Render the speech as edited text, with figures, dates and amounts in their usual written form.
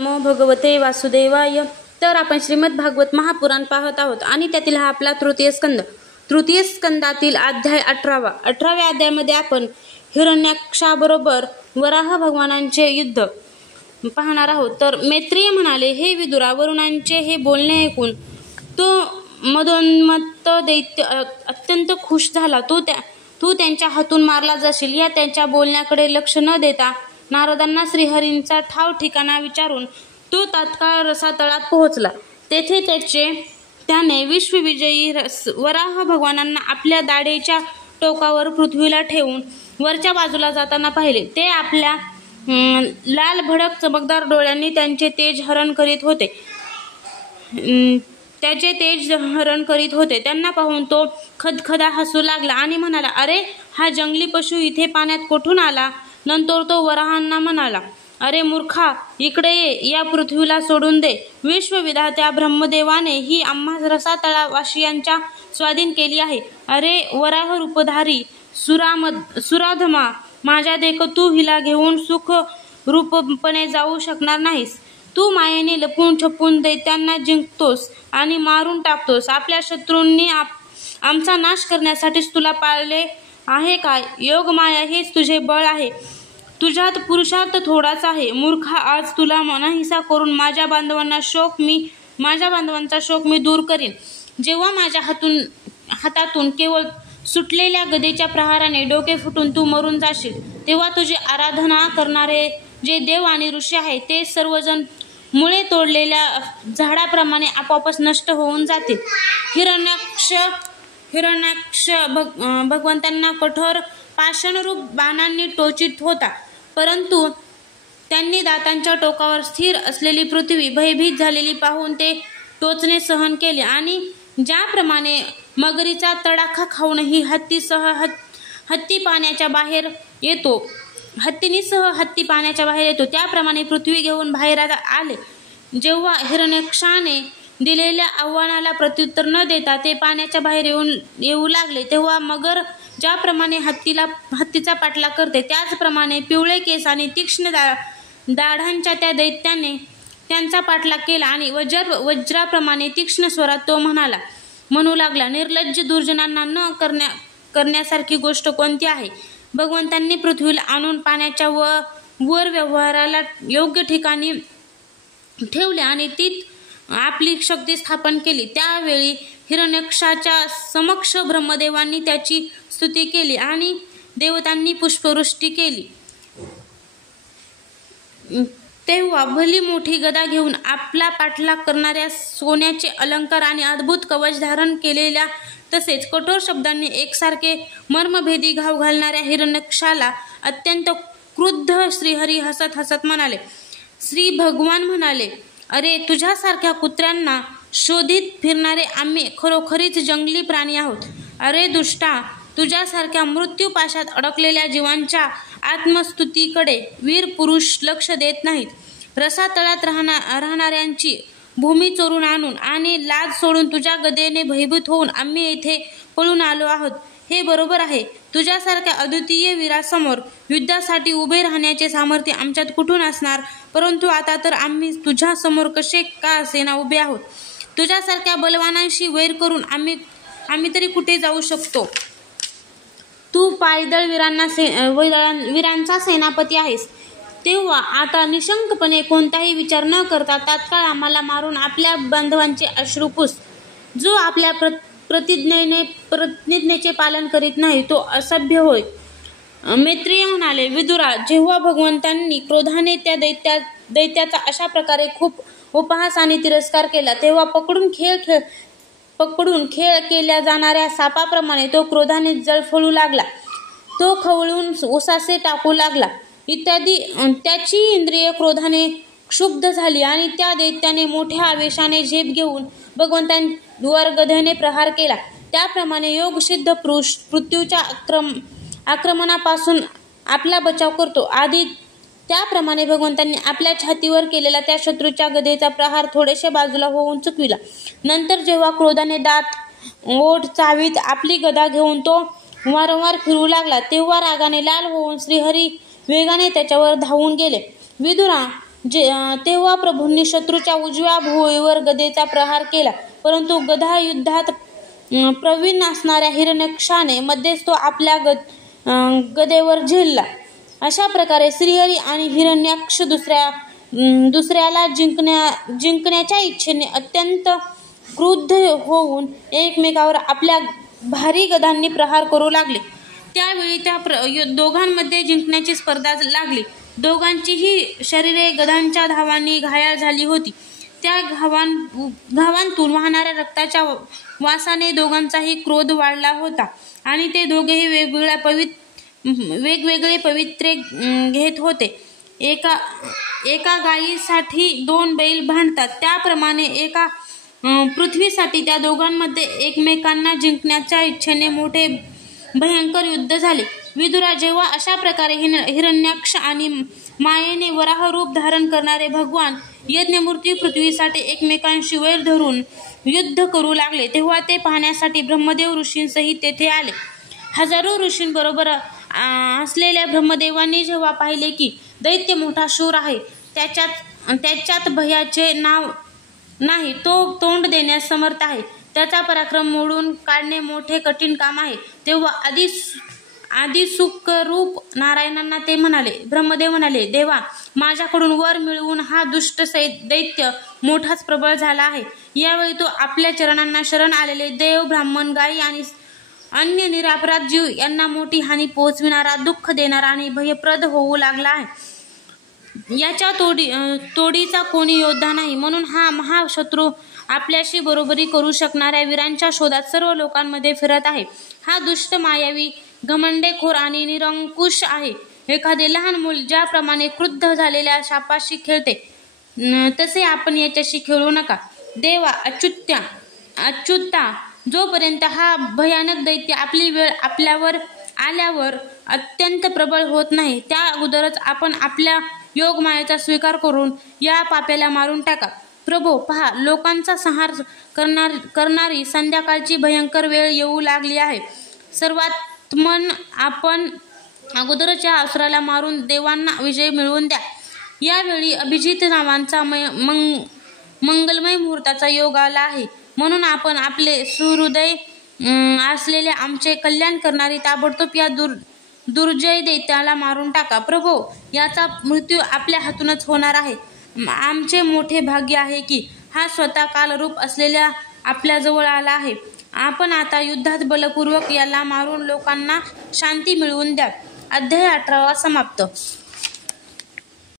नमो भगवते वासुदेवाय. तर आपण श्रीमद भागवत महापुराण पाहत आहोत आणि त्यातील हा आपला तृतीय स्कंदातील अध्याय 18व्या अध्यायामध्ये आपण हिरण्याक्षाबरोबर वराह भगवानांचे युद्ध पाहणार आहोत. तर मैत्रेय म्हणाले, हे विदुरा, वरुणांचे हे बोलणे ऐकून तो मदोन्मत्त दैत्य अत्यंत खुश झाला. तू त्यांच्या हातून मारला जाशील या त्यांच्या बोलण्याकडे लक्ष न देता नारदांना श्रीहरींचा ठाव ठिकाणा विचारून तो तात्काळ रसातळात पोहोचला. तेथे त्याने विश्वविजयी वराह भगवानांना आपल्या दाढेच्या टोकावर पृथ्वीला ठेवून वरच्या बाजूला जाताना पाहिले. ते आपल्या लाल भडक चमकदार डोळ्यांनी त्यांचे तेज हरण करीत होते. त्यांना पाहून तो खदखदा हसू लागला आणि म्हणाला, अरे, हा जंगली पशु इथे पाण्यात कोठून आला? नंतर तो वराहांना म्हणाला, अरे मूर्खा, इकडे ये, या पृथ्वीला सोडून दे. विश्वविधात्या ब्रह्मदेवाने ही आम्हा रसातळावासियांच्या स्वाधीन केली आहे. अरे वराह रूपधारी सुराधमा, माझ्या देख तू हिला घेऊन सुख रूपपणे जाऊ शकणार नाहीस. तू मायेने लपून छपून दैत्यांना जिंकतोस आणि मारून टाकतोस. आपल्या शत्रूंनी आमचा नाश करण्यासाठीच तुला पाळले आहे काय? योगमाया हेच तुझे बळ आहे. तुझ्यात पुरुषार्थ थोडाच आहे. मूर्खा, आज तुला मनहिसा करून माझ्या बांधवांचा शोक मी दूर करीन. जेव्हा माझ्या हातातून केवळ सुटलेल्या गदेच्या प्रहाराने डोके फुटून तू मरून जाशील, तेव्हा तुझी आराधना करणारे जे देव आणि ऋषी आहेत ते सर्वजण मुळे तोडलेल्या झाडाप्रमाणे आपोआपच नष्ट होऊन जातील. हिरण्याक्ष भगवंतांना कठोर पाषाणरूप बाणांनी टोचित होता, परंतु त्यांनी दातांच्या टोकावर स्थिर असलेली पृथ्वी भयभीत झालेली पाहून ते टोचणे सहन केले. आणि ज्याप्रमाणे मगरीचा तडाखा खाऊनही हत्ती पाण्याच्या बाहेर येतो, त्याप्रमाणे पृथ्वी घेऊन बाहेर आले. जेव्हा हिरण्याक्षाने दिलेल्या आव्हानाला प्रत्युत्तर न देता ते पाण्याच्या बाहेर येऊ लागले, तेव्हा मगर ज्याप्रमाणे हत्तीचा पाठलाग करते, त्याचप्रमाणे पिवळे केस आणि तीक्ष्ण दाढांच्या त्या दैत्याने त्यांचा पाठलाग केला. आणि वज्राप्रमाणे तीक्ष्ण स्वरात तो म्हणू लागला, निर्लज्ज दुर्जनांना न करण्यासारखी गोष्ट कोणती आहे? भगवंतांनी पृथ्वीला आणून पाण्याच्या वर व्यवहाराला योग्य ठिकाणी ठेवले आणि तीत आपली शक्ती स्थापन केली. त्यावेळी हिरण्याक्षाच्या समक्ष ब्रह्मदेवांनी त्याची स्तुती केली आणि देवतांनी पुष्पवृष्टी केली. तेव्हा भली मोठी गदा घेऊन आपला पाठलाग करणाऱ्या, सोन्याचे अलंकार आणि अद्भुत कवच धारण केलेल्या, तसेच कठोर शब्दांनी एकसारखे मर्मभेदी घाव घालणाऱ्या हिरण्याक्षाला अत्यंत क्रुद्ध श्रीहरी हसत हसत म्हणाले. श्री भगवान म्हणाले, अरे, तुझ्यासारख्या कुत्र्यांना शोधित फिरणारे आम्ही खरोखरीच जंगली प्राणी आहोत. अरे दुष्टा, तुझ्यासारख्या मृत्यूपाशात अडकलेल्या जीवांच्या आत्मस्तुतीकडे वीर पुरुष लक्ष देत नाहीत. रसातळात राहणाऱ्यांची भूमी चोरून आणून आणि लाज सोडून तुझ्या गदेने भयभीत होऊन आम्ही येथे पळून आलो आहोत, हे बरोबर आहे. तुझ्यासारख्या अद्वितीय वीरासमोर युद्धासाठी उभे राहण्याचे सामर्थ्य आमच्यात कुठून असणार? परंतु आता तर आम्ही तुझ्या समोर कसे का असेना उभे आहोत. तुझ्यासारख्या बलवानांशी वैर करून आम्ही तरी कुठे जाऊ शकतो? तू पायदळ वीरांचा सेनापती आहेस. तेव्हा आता निशंकपणे कोणताही विचार न करता तात्काळ आम्हाला मारून आपल्या बांधवांचे अश्रू पुस. जो आपल्या प्रतिज्ञेचे पालन करीत नाही तो असभ्य होय. मैत्रेय म्हणाले, विदुरा, जेव्हा भगवंतांनी क्रोधाने त्या दैत्याचा अशा प्रकारे खूप उपहास आणि तिरस्कार केला, तेव्हा पकडून खेळ केल्या जाणाऱ्या सापाप्रमाणे तो क्रोधाने जळफळू लागला. तो खवळून उसासे टाकू लागला इत्यादी. त्याची इंद्रिय क्रोधाने क्षुब्ध झाली आणि त्या दैत्याने मोठ्या आवेशाने झेप घेऊन भगवंतांवर गदेने प्रहार केला. त्याप्रमाणे योगसिद्ध पुरुष मृत्यूच्या आक्रमणापासून आपला बचाव करतो. आधी त्याप्रमाणे भगवंतांनी आपल्या छातीवर केलेला त्या शत्रूच्या गदेचा प्रहार थोडेसे बाजूला होऊन चुकविला. नंतर जेव्हा क्रोधाने दात ओठ चावीत आपली गदा घेऊन तो वारंवार फिरू लागला, तेव्हा रागाने लाल होऊन श्रीहरी वेगाने त्याच्यावर धावून गेले. विदुरा, तेव्हा प्रभूंनी शत्रूच्या उजव्या भुवईवर गदेचा प्रहार केला, परंतु गदा युद्धात प्रवीण असणाऱ्या हिरण्यकशाने मध्येच तो आपल्या गदेवर झेलला. अशा प्रकारे श्रीहरी आणि हिरण्याक्ष दुसऱ्याला जिंकण्याच्या इच्छेने अत्यंत क्रुद्ध होऊन एकमेकावर आपल्या भारी गदांनी प्रहार करू लागले. त्यावेळी त्या दोघांमध्ये जिंकण्याची स्पर्धा लागली. दोघांचीही शरीरे गदांच्या धावांनी घायाळ झाली होती. त्या घावांतून वाहणाऱ्या रक्ताच्या वासाने दोघांचाही क्रोध वाढला होता आणि ते दोघेही वेगवेगळे पवित्रे घेत होते. एका गायीसाठी 2 बैल भांडतात, त्याप्रमाणे एका पृथ्वीसाठी त्या दोघांमध्ये एकमेकांना जिंकण्याच्या इच्छेने मोठे भयंकर युद्ध झाले. विदुरा, जेव्हा अशा प्रकारे हिरण्याक्ष आणि मायेने वराह रूप धारण करणारे भगवान यज्ञमूर्ती पृथ्वीसाठी एकमेकांशी वैर धरून युद्ध करू लागले, तेव्हा ते पाहण्यासाठी ब्रह्मदेव ऋषींसहित तेथे आले. हजारो ऋषींबरोबर असलेल्या ब्रह्मदेवांनी जेव्हा पाहिले की दैत्य मोठा शूर आहे, त्याच्यात भयाचे नाव नाही, तो तोंड देण्यास समर्थ आहे, त्याचा पराक्रम मोडून काढणे मोठे कठीण काम आहे, तेव्हा आदिसुखरूप नारायणांना ते म्हणाले. ब्रह्मदेव म्हणाले, देवा, माझ्याकडून वर मिळवून हा दुष्ट दैत्य मोठाच प्रबळ झाला आहे. यावेळी तो आपल्या चरणांना शरण आलेले देव, ब्राह्मण, गायी आणि अन्य निरापराध जीव यांना मोठी हानी पोहोचविणारा, दुःख देणारा आणि भयप्रद होऊ लागला आहे. याच्या तोडीचा कोणी योद्धा नाही, म्हणून हा महाशत्रू आपल्याशी बरोबरी करू शकणाऱ्या वीरांच्या शोधात सर्व लोकांमध्ये फिरत आहे. हा दुष्ट, मायावी, घमंडेखोर आणि निरंकुश आहे. एखादे लहान मूल ज्याप्रमाणे क्रुद्ध झालेल्या सापाशी खेळते, तसे आपण याच्याशी खेळू नका. देवा, अच्युता, जोपर्यंत हा भयानक दैत्य आपली वेळ आपल्यावर आल्यावर अत्यंत प्रबळ होत नाही, त्या अगोदरच आपण आपल्या योगमायेचा स्वीकार करून या पाप्याला मारून टाका. प्रभो, पहा, लोकांचा संहार करणारी संध्याकाळची भयंकर वेळ येऊ लागली आहे. सर्वात्मन, आपण अगोदरच या असुराला मारून देवांना विजय मिळवून द्या. यावेळी अभिजित नावांचा मंगलमय मुहूर्ताचा योग आला आहे, म्हणून आपण आपले सुहृदय असलेले आमचे कल्याण करणारी ताबडतोब या दुर्जय दैत्याला मारून टाका. प्रभो, याचा मृत्यू आपल्या हातूनच होणार आहे. आमचे मोठे भाग्य आहे की हा स्वतः कालरूप असलेल्या आपल्या जवळ आला आहे. आपण आता युद्धात बलपूर्वक याला मारून लोकांना शांती मिळवून द्या. अध्याय 18 समाप्त.